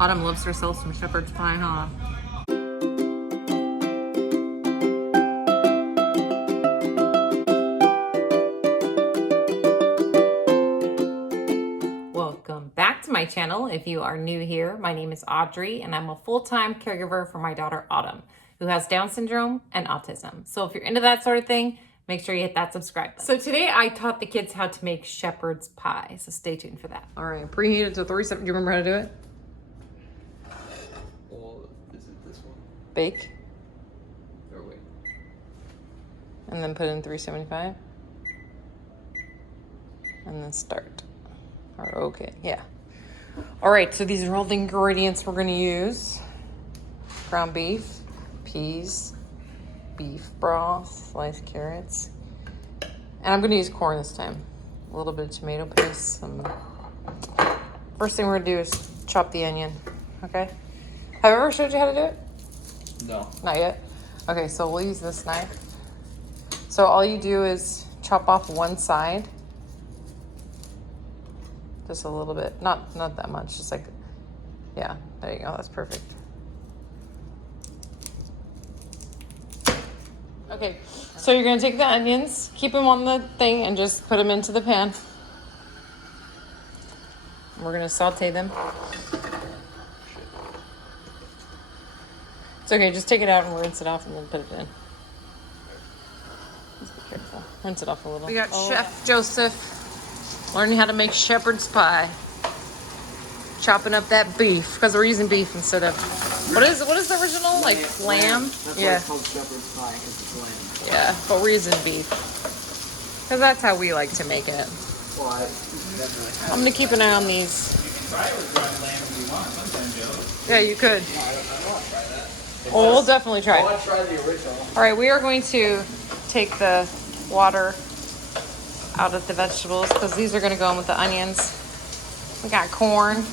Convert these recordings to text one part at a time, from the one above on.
Autumn loves herself some shepherd's pie, huh? Welcome back to my channel. If you are new here, my name is Audrey and I'm a full-time caregiver for my daughter Autumn, who has Down syndrome and autism. So if you're into that sort of thing, make sure you hit that subscribe button. So today I taught the kids how to make shepherd's pie, so stay tuned for that. All right, preheat it to 370. Do you remember how to do it? Well, is it this one? Bake. Or wait. And then put it in 375. And then start. Or okay, yeah. All right, so these are all the ingredients we're gonna use. Ground beef, peas, beef broth, sliced carrots. And I'm gonna use corn this time. A little bit of tomato paste, First thing we're gonna do is chop the onion, okay? Have I ever showed you how to do it? No. Not yet? Okay, so we'll use this knife. So all you do is chop off one side. Just a little bit, not that much, just like, yeah, there you go, that's perfect. Okay, so you're gonna take the onions, keep them on the thing, and just put them into the pan. We're gonna saute them. It's okay, just take it out and rinse it off and then put it in. Just be careful, rinse it off a little. We got Chef Joseph learning how to make shepherd's pie. Chopping up that beef, because we're using beef instead of, what is the original, like lamb? That's why Yeah. it's called shepherd's pie, because it's lamb. Yeah, but we're using beef. Because that's how we like to make it. Well, I definitely have. I'm gonna keep an eye on these. You can try it with dried lamb if you want sometime, Joe. Yeah, you could. No, I don't want to try that. Oh, we'll definitely try I it. want to try the original. All right, we are going to take the water out of the vegetables because these are going to go in with the onions. We got corn,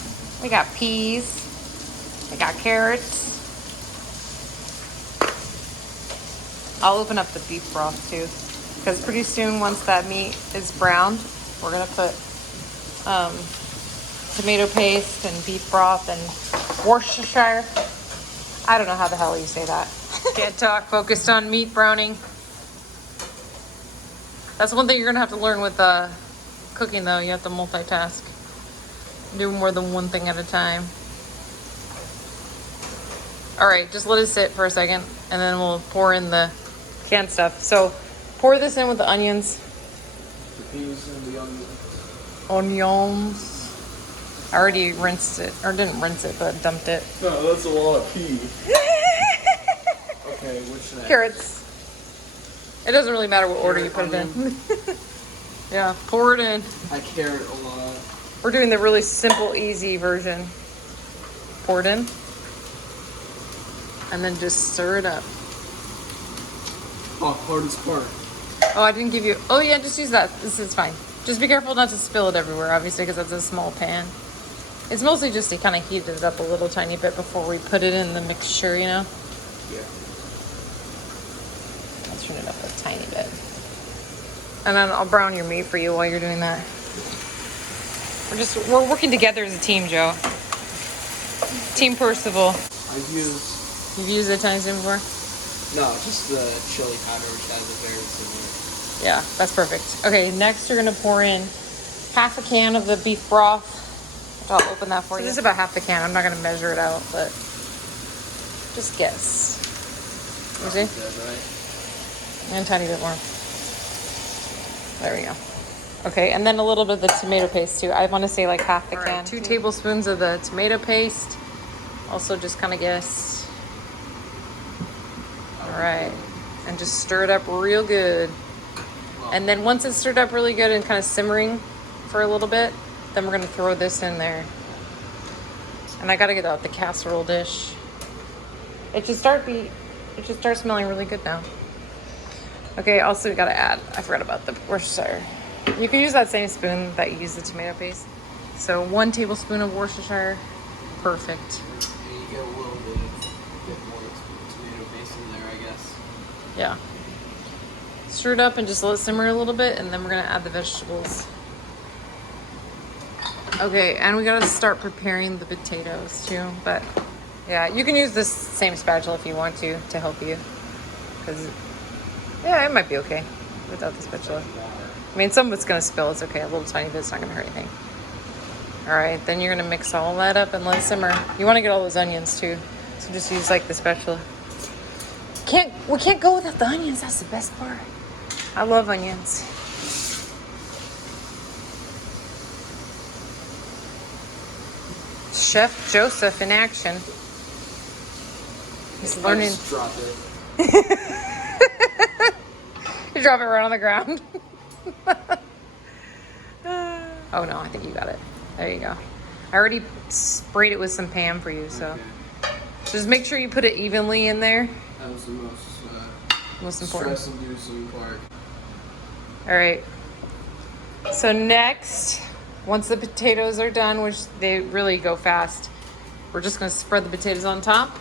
we got peas, we got carrots. I'll open up the beef broth too, because pretty soon once that meat is browned, we're going to put tomato paste and beef broth and Worcestershire. I don't know how the hell you say that. Can't talk. Focused on meat browning. That's one thing you're gonna have to learn with cooking, though. You have to multitask. Do more than one thing at a time. All right, just let it sit for a second, and then we'll pour in the canned stuff. So, pour this in with the onions. The peas and the onions. Onions. I already rinsed it, or didn't rinse it, but dumped it. No, that's a lot of peas. Okay, which next? Carrots. It doesn't really matter what order you put it in. Yeah, pour it in. I carrot a lot. We're doing the really simple, easy version. Pour it in. And then just stir it up. Oh, hardest part. Oh, I didn't give you... Oh, yeah, just use that. This is fine. Just be careful not to spill it everywhere, obviously, because it's a small pan. It's mostly just to kind of heat it up a little tiny bit before we put it in the mixture, you know? Yeah. I'll turn it up a tiny bit. And then I'll brown your meat for you while you're doing that. We're working together as a team, Joe. Team Percival. You've used it times before? No, just the chili powder, which has a very similar. Yeah, that's perfect. Okay, next you're gonna pour in half a can of the beef broth. I'll open that for you. This is about half the can. I'm not gonna measure it out, but just guess. You see? Good, right? And a tiny bit more. There we go. Okay, and then a little bit of the tomato paste too. I want to say like half the can. 2 tablespoons of the tomato paste. Also just kind of guess. All right, and just stir it up real good. And then once it's stirred up really good and kind of simmering for a little bit, then we're gonna throw this in there. And I gotta get out the casserole dish. It should start smelling really good now. Okay, also we gotta add, I forgot about the Worcestershire. You can use that same spoon that you use the tomato paste. So 1 tablespoon of Worcestershire, perfect. And you get a little bit more tomato paste in there, I guess. Yeah. Stir it up and just let it simmer a little bit, and then we're gonna add the vegetables. Okay, and we gotta start preparing the potatoes too. But yeah, you can use this same spatula if you want to help you. Cause yeah, it might be okay without the spatula. I mean, some of it's gonna spill. It's okay. A little tiny bit's not gonna hurt anything. All right, then you're gonna mix all that up and let it simmer. You want to get all those onions too, so just use like the spatula. We can't go without the onions. That's the best part. I love onions. Chef Joseph in action. He's learning. Just drop it. You drop it right on the ground. Oh no, I think you got it. There you go. I already sprayed it with some Pam for you, so Okay. just make sure you put it evenly in there. That was the Most important. stress-inducing part. All right. So next, once the potatoes are done, which they really go fast, we're just gonna spread the potatoes on top,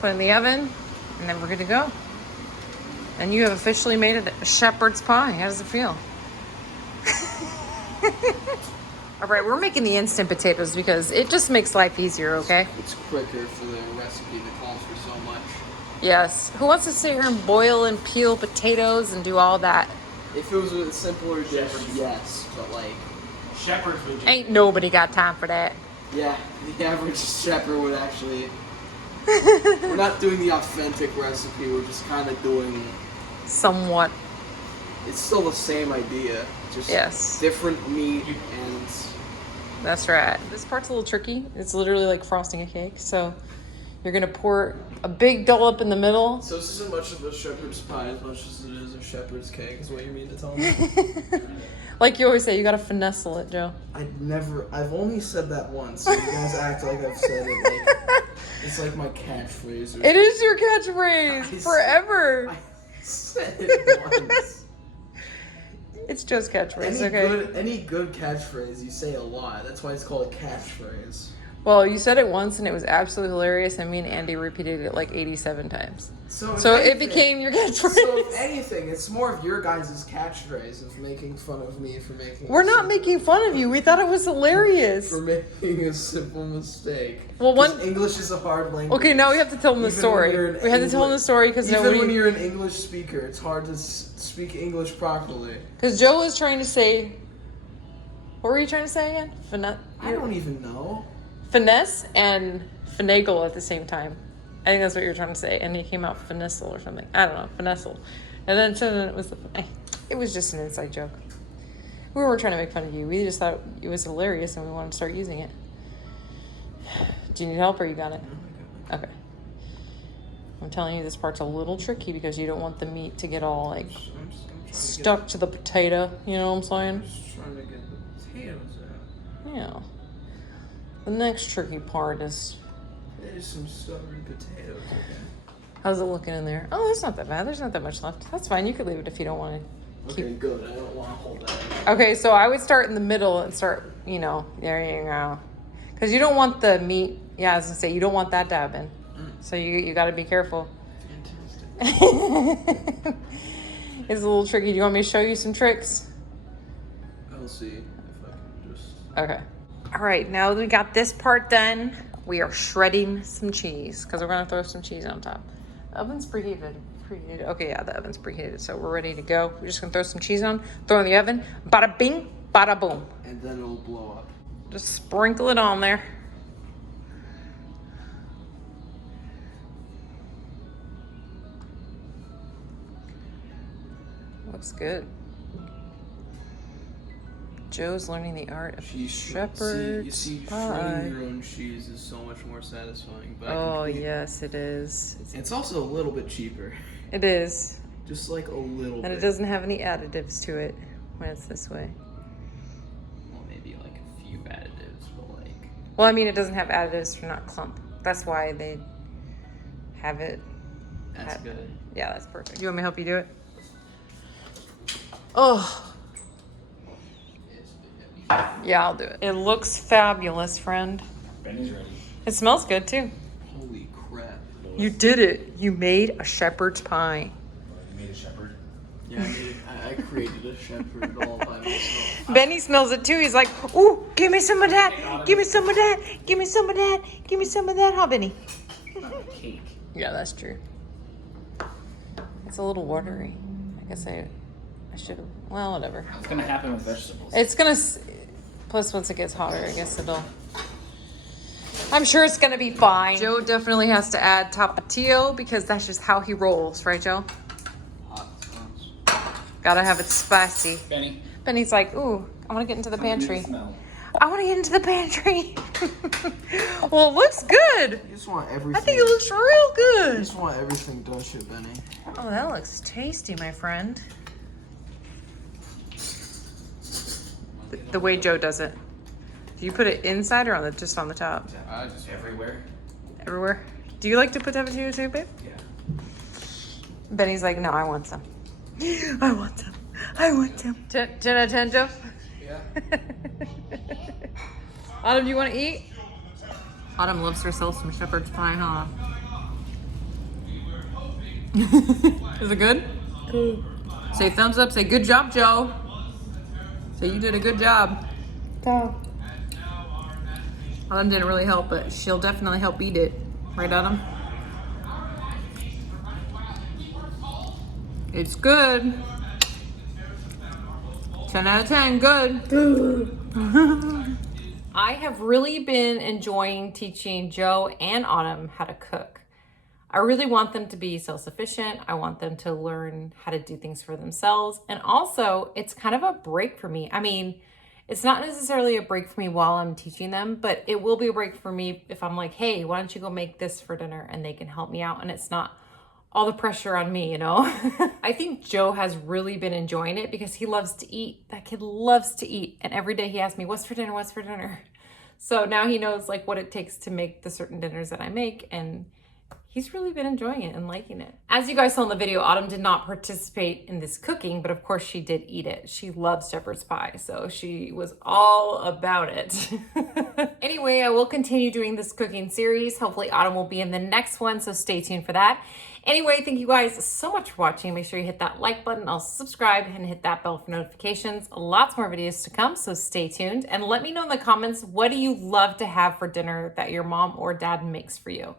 put it in the oven, and then we're good to go. And you have officially made it a shepherd's pie. How does it feel? All right, we're making the instant potatoes because it just makes life easier, okay? It's quicker for the recipe that calls for so much. Yes. Who wants to sit here and boil and peel potatoes and do all that? If it was a simpler dish, yes, but like, Shepherds would just... Ain't nobody got time for that. yeah, the average shepherd would actually. We're not doing the authentic recipe. We're just kind of doing. Somewhat. It's still the same idea, just Yes. different meat and. That's right. This part's a little tricky. It's literally like frosting a cake. So you're gonna pour a big dollop in the middle. So this isn't much of a shepherd's pie as much as it is a shepherd's cake, is what you mean to tell me? Like you always say, you gotta finessel it, Joe. I've only said that once. So you guys act like I've said it like it's like my catchphrase. It is your catchphrase forever. I said it once. It's Joe's catchphrase, okay? Any good catchphrase, you say a lot. That's why it's called a catchphrase. Well, you said it once and it was absolutely hilarious, and me and Andy repeated it like 87 times. So it became your catchphrase. So if anything, it's more of your guys' catchphrase of making fun of me for making. We're not making fun of you. We thought it was hilarious. For making a simple mistake. Well, 'Cause English is a hard language. Okay, now we have to tell them the Even story. when you're an We have to tell them the story because even when you're an English speaker, it's hard to speak English properly. Because Joe was trying to say. What were you trying to say again? I don't even know. Finesse and finagle at the same time. I think that's what you were trying to say, and it came out finessel or something. I don't know, finessel. And then so then it was just an inside joke. We weren't trying to make fun of you. We just thought it was hilarious, and we wanted to start using it. Do you need help, or you got it? Okay. I'm telling you, this part's a little tricky because you don't want the meat to get all like stuck to the potato. You know what I'm saying? I'm just trying to get the potatoes out. Yeah. The next tricky part is. There's some stubborn potatoes. Okay. How's it looking in there? Oh, that's not that bad. There's not that much left. That's fine. You could leave it if you don't want to. Okay, good. I don't want to hold that. Okay, so I would start in the middle and start, there you go. Because you don't want the meat, I was going to say, you don't want that dabbing. So you got to be careful. Fantastic. It's a little tricky. Do you want me to show you some tricks? I'll see if I can just... Okay. All right, now that we got this part done, we are shredding some cheese because we're going to throw some cheese on top. The oven's preheated. Okay, yeah, the oven's preheated, so we're ready to go. We're just going to throw some cheese on, throw it in the oven, bada bing, bada boom. And then it'll blow up. Just sprinkle it on there. Looks good. Joe's learning the art of shepherd's pie. Shredding your own cheese is so much more satisfying. But Yes, it is. It's also a little bit cheaper. It is. Just like a little bit. And it doesn't have any additives to it when it's this way. Well, maybe like a few additives, but like... Well, I mean, it doesn't have additives to not clump. That's why they have it. That's good. Yeah, that's perfect. You want me to help you do it? Oh. Yeah, I'll do it. It looks fabulous, friend. Benny's ready. It smells good, too. Holy crap. You did it. You made a shepherd's pie. You made a shepherd? Yeah, I created a shepherd all by myself. Benny smells it too. He's like, ooh, give me some of that. Give me some of that. Give me some of that. Give me some of that. Huh, Benny? Cake. Yeah, that's true. It's a little watery. I guess I should have. Well, whatever. It's gonna happen with vegetables. It's gonna. Plus, once it gets hotter, I guess it'll. I'm sure it's gonna be fine. Joe definitely has to add tapatio because that's just how he rolls, right, Joe? Hot sauce. Gotta have it spicy. Benny. Benny's like, ooh, I want to get into the pantry. Smell. I want to get into the pantry. Well, it looks good. You just want everything. I think it looks real You good. just want everything, don't you, Benny? Oh, that looks tasty, my friend. The way Joe does it. Do you put it inside or on the just on the top? Just everywhere. Everywhere. Do you like to put tapatio too, babe? Yeah. Benny's like, no, I want some. I want some. I want some. 10 out of 10, Joe? Yeah. Autumn, do you want to eat? Autumn loves herself some shepherd's pie, huh? Is it good? Good. Say thumbs up. Say good job, Joe. Say you did a good job. Go. Autumn didn't really help, but she'll definitely help eat it. Right, Autumn? It's good. 10 out of 10, good. I have really been enjoying teaching Joe and Autumn how to cook. I really want them to be self-sufficient. I want them to learn how to do things for themselves. And also, it's kind of a break for me. I mean, it's not necessarily a break for me while I'm teaching them, but it will be a break for me if I'm like, hey, why don't you go make this for dinner? And they can help me out. And it's not all the pressure on me, you know? I think Joe has really been enjoying it because he loves to eat. That kid loves to eat. And every day he asks me, what's for dinner? What's for dinner? So now he knows like what it takes to make the certain dinners that I make. And he's really been enjoying it and liking it. As you guys saw in the video, Autumn did not participate in this cooking, but of course she did eat it. She loves shepherd's pie, so she was all about it. Anyway, I will continue doing this cooking series. Hopefully Autumn will be in the next one, so stay tuned for that. Anyway, thank you guys so much for watching. Make sure you hit that like button, also subscribe, and hit that bell for notifications. Lots more videos to come, so stay tuned. And let me know in the comments, what do you love to have for dinner that your mom or dad makes for you?